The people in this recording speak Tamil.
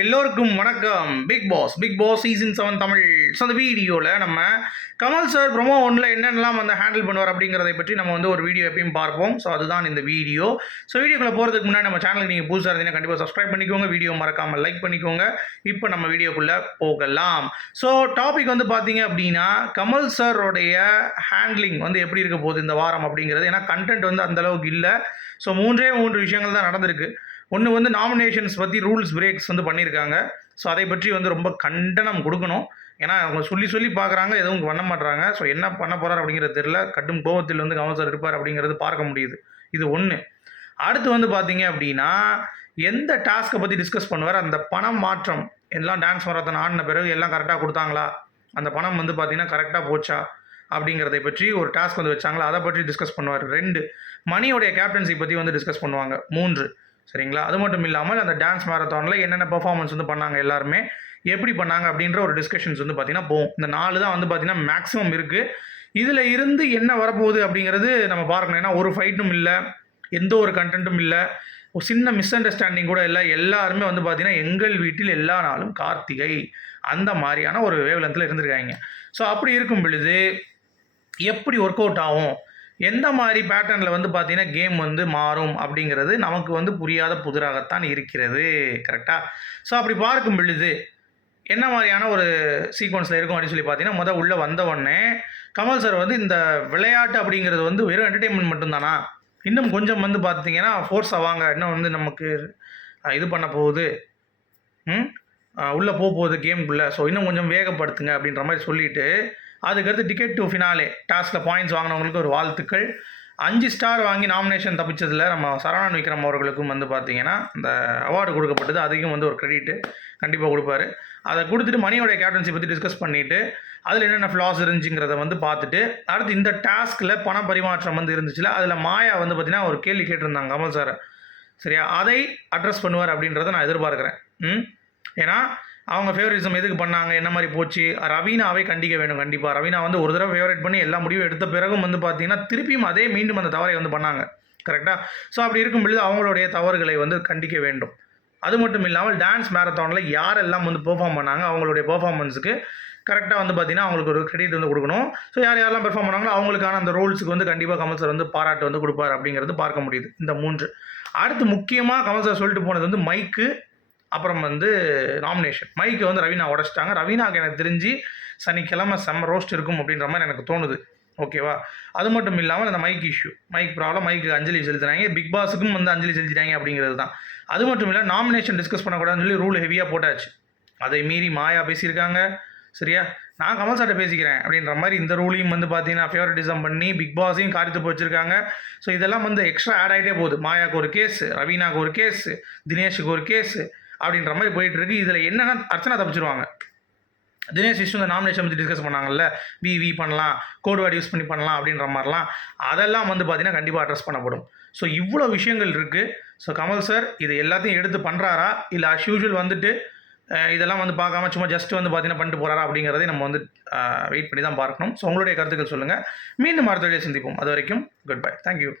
எல்லோருக்கும் வணக்கம். Big boss big boss season seven Tamil. So அந்த வீடியோவில் நம்ம கமல் சார் ப்ரொமோ ஒன்றில் என்னென்னலாம் வந்து ஹேண்டில் பண்ணுவார் அப்படிங்கிறதை பற்றி நம்ம வந்து ஒரு வீடியோ எப்பயும் பார்ப்போம். ஸோ அதுதான் இந்த வீடியோ ஸோ வீடியோக்குள்ளே போகிறதுக்கு முன்னாடி நம்ம சேனலுக்கு நீங்கள் புதுசாக இருந்தீங்கன்னா கண்டிப்பாக சப்ஸ்கிரைப் பண்ணிக்கோங்க. வீடியோ மறக்காமல் லைக் பண்ணிக்கோங்க. இப்போ நம்ம வீடியோக்குள்ளே போகலாம். ஸோ டாபிக் வந்து பார்த்தீங்க அப்படின்னா கமல் சாரோடைய ஹேண்ட்லிங் வந்து எப்படி இருக்க போகுது இந்த வாரம் அப்படிங்கிறது. ஏன்னா கண்டென்ட் வந்து அந்த அளவுக்கு இல்லை. ஸோ மூன்றே மூன்று விஷயங்கள் தான் நடந்திருக்கு. ஒன்று வந்து நாமினேஷன்ஸ் பற்றி ரூல்ஸ் பிரேக்ஸ் வந்து பண்ணியிருக்காங்க ஸோ அதை பற்றி வந்து ரொம்ப கண்டனம் கொடுக்கணும். ஏன்னா அவங்க சொல்லி சொல்லி பார்க்குறாங்க எதுவும் பண்ண மாட்றாங்க. ஸோ என்ன பண்ண போகிறார் அப்படிங்கிறது தெரியல. கடும் கோபத்தில் வந்து கமல் இருப்பார் அப்படிங்கிறது பார்க்க முடியுது. இது ஒன்று அடுத்து வந்து பார்த்தீங்க அப்படின்னா எந்த டாஸ்க்கை பற்றி டிஸ்கஸ் பண்ணுவார்? அந்த பணம் மாற்றம். எல்லாம் டான்ஸ் மரத்தன் ஆடின பிறகு எல்லாம் கரெக்டாக கொடுத்தாங்களா? அந்த பணம் வந்து பார்த்தீங்கன்னா கரெக்டாக போச்சா? அப்படிங்கிறதை பற்றி ஒரு டாஸ்க் வந்து வச்சாங்களா? அதை பற்றி டிஸ்கஸ் பண்ணுவார். ரெண்டு மணியோடைய கேப்டன்சி பற்றி வந்து டிஸ்கஸ் பண்ணுவாங்க. மூன்று சரிங்களா? அது மட்டும் இல்லாமல் அந்த டான்ஸ் மேரத்தானில் என்னென்ன பர்ஃபார்மன்ஸ் வந்து பண்ணாங்க எல்லாருமே எப்படி பண்ணாங்க அப்படின்ற ஒரு டிஸ்கஷன்ஸ் வந்து பார்த்திங்கன்னா போகும். இந்த நாலு தான் வந்து பார்த்திங்கன்னா மேக்ஸிமம் இருக்குது இதில் இருந்து என்ன வரப்போகுது அப்படிங்கிறது நம்ம பார்க்கணும். ஏன்னா ஒரு ஃபைட்டும் இல்லை எந்த ஒரு கண்டென்ட்டும் இல்லை ஒரு சின்ன மிஸ் அண்டர்ஸ்டாண்டிங் கூட இல்லை. எல்லாருமே வந்து பார்த்திங்கன்னா எங்கள் வீட்டில் எல்லா நாளும் கார்த்திகை. அந்த மாதிரியான ஒரு வேவ்லத்தில் இருந்திருக்காங்க. ஸோ அப்படி இருக்கும் பொழுது எப்படி ஒர்க் அவுட் ஆகும்? எந்த மாதிரி பேட்டர்னில் வந்து பார்த்திங்கன்னா கேம் வந்து மாறும் அப்படிங்கிறது நமக்கு வந்து புரியாத புதிராகத்தான் இருக்கிறது கரெக்டாக ஸோ அப்படி பார்க்கும் பொழுது என்ன மாதிரியான ஒரு சீக்வன்ஸில் இருக்கும் அப்படின்னு சொல்லி பார்த்தீங்கன்னா முதல் உள்ளே வந்தவொடனே கமல் சார் வந்து இந்த விளையாட்டு அப்படிங்கிறது வந்து வெறும் என்டர்டெயின்மெண்ட் மட்டும்தானா? இன்னும் கொஞ்சம் வந்து பார்த்தீங்கன்னா ஃபோர்ஸ் ஆவாங்க இன்னும் வந்து நமக்கு இது பண்ண போகுது. ம்? உள்ளே போக போகுது கேமுக்குள்ளே ஸோ இன்னும் கொஞ்சம் வேகப்படுத்துங்க அப்படின்ற மாதிரி சொல்லிவிட்டு அதுக்கடுத்து டிக்கெட் டு ஃபினாலே டாஸ்கில் பாயிண்ட்ஸ் வாங்கினவங்களுக்கு ஒரு வாழ்த்துக்கள். அஞ்சு ஸ்டார் வாங்கி நாமினேஷன் தப்பிச்சதில் நம்ம சரவணன் விக்ரம் அவர்களுக்கும் வந்து பார்த்தீங்கன்னா இந்த அவார்டு கொடுக்கப்பட்டது. அதுக்கும் வந்து ஒரு கிரெடிட்டு கண்டிப்பாக கொடுப்பாரு. அதை கொடுத்துட்டு மணியோடைய கேப்டன்சி பற்றி டிஸ்கஸ் பண்ணிவிட்டு அதில் என்னென்ன ஃப்ளாஸ் இருந்துச்சுங்கிறத வந்து பார்த்துட்டு அடுத்து இந்த டாஸ்கில் பண பரிமாற்றம் வந்து இருந்துச்சுல அதில் மாயா வந்து பார்த்தீங்கன்னா ஒரு கேள்வி கேட்டிருந்தாங்க கமல் சார் சரியா? அதை அட்ரஸ் பண்ணுவார் அப்படின்றத நான் எதிர்பார்க்குறேன். ம்? ஏன்னா அவங்க ஃபேவரிசம் எதுக்கு பண்ணாங்க? என்ன மாதிரி போச்சு? ரவீனாவை கண்டிக்க வேண்டும் கண்டிப்பாக ரவீனா வந்து ஒரு தடவை ஃபேவரட் பண்ணி எல்லா முடிவும் எடுத்த பிறகும் வந்து பார்த்தீங்கன்னா திருப்பியும் அதே மீண்டும் அந்த தவறை வந்து பண்ணாங்க. கரெக்டாக ஸோ அப்படி இருக்கும் பொழுது அவங்களுடைய தவறுகளை வந்து கண்டிக்க வேண்டும். அது மட்டும் இல்லாமல் டான்ஸ் மேரத்தானில் யாரெல்லாம் வந்து பெர்ஃபார்ம் பண்ணாங்க? அவங்களுடைய பெர்ஃபார்மன்ஸுக்கு கரெக்டாக வந்து பார்த்தீங்கன்னா அவங்களுக்கு ஒரு கிரெடிட் வந்து கொடுக்கணும். ஸோ யார் யாரெல்லாம் பெர்ஃபார்ம் பண்ணாங்களோ அவங்களுக்கான அந்த ரோல்ஸுக்கு வந்து கண்டிப்பாக கமல் சார் வந்து பாராட்டு வந்து கொடுப்பார் அப்படிங்கிறது பார்க்க முடியுது. இந்த மூன்று. அடுத்து முக்கியமாக கமல் சார் சொல்லிட்டு போனது வந்து மைக்கு அப்புறம் வந்து நாமினேஷன் மைக்கை வந்து ரவீனா உடச்சிட்டாங்க. ரவீனாக்கு எனக்கு தெரிஞ்சு சனிக்கிழமை செம்ம ரோஸ்ட் இருக்கும் அப்படின்ற மாதிரி எனக்கு தோணுது. ஓகேவா அது மட்டும் இல்லாமல் அந்த மைக் இஷ்யூ மைக் ப்ராப்ளம் மைக்கு அஞ்சலி செலுத்துறாங்க பிக் பாஸுக்கும் வந்து அஞ்சலி செலுத்திட்டாங்க அப்படிங்கிறது தான். அது மட்டும் இல்லை நாமினேஷன் டிஸ்கஸ் பண்ணக்கூடாதுன்னு சொல்லி ரூல் ஹெவியாக போட்டாச்சு. அதை மீறி மாயா பேசியிருக்காங்க. சரியா? நான் கமல் சார்ட்ட பேசிக்கிறேன் அப்படின்ற மாதிரி இந்த ரூலையும் வந்து பார்த்தீங்கன்னா ஃபேவரட்டிசம் பண்ணி பிக் பாஸையும் காரித்து போச்சிருக்காங்க. ஸோ இதெல்லாம் வந்து எக்ஸ்ட்ரா ஆட் ஆகிட்டே போகுது. மாயாவுக்கு ஒரு கேஸு ரவீனாவுக்கு ஒரு கேஸு தினேஷுக்கு ஒரு கேஸு அப்படின்ற மாதிரி போயிட்டு இருக்கு இதில் என்னென்னா அர்ச்சனா தப்பிச்சிருவாங்க. தினேஷ் விஷ்ணு இந்த நாமினேஷன் பற்றி டிஸ்கஸ் பண்ணாங்கல்ல. வி வி பண்ணலாம். கோட் வேர்டு யூஸ் பண்ணி பண்ணலாம் அப்படின்ற மாதிரிலாம். அதெல்லாம் வந்து பார்த்தீங்கன்னா கண்டிப்பாக அட்ரஸ் பண்ணப்படும். ஸோ இவ்வளோ விஷயங்கள் இருக்குது ஸோ கமல் சார் இது எல்லாத்தையும் எடுத்து பண்ணுறாரா இல்லை அஸ் யூஷுவல் வந்துட்டு இதெல்லாம் வந்து பார்க்காம சும்மா ஜஸ்ட் வந்து பார்த்தீங்கன்னா பண்ணிட்டு போகிறாரா அப்படிங்கிறதே நம்ம வந்து வெயிட் பண்ணி தான் பார்க்கணும். ஸோ உங்களுடைய கருத்துக்கள் சொல்லுங்கள் மீண்டும் அடுத்த சந்திப்போம். அது வரைக்கும் குட் பை தேங்க்யூ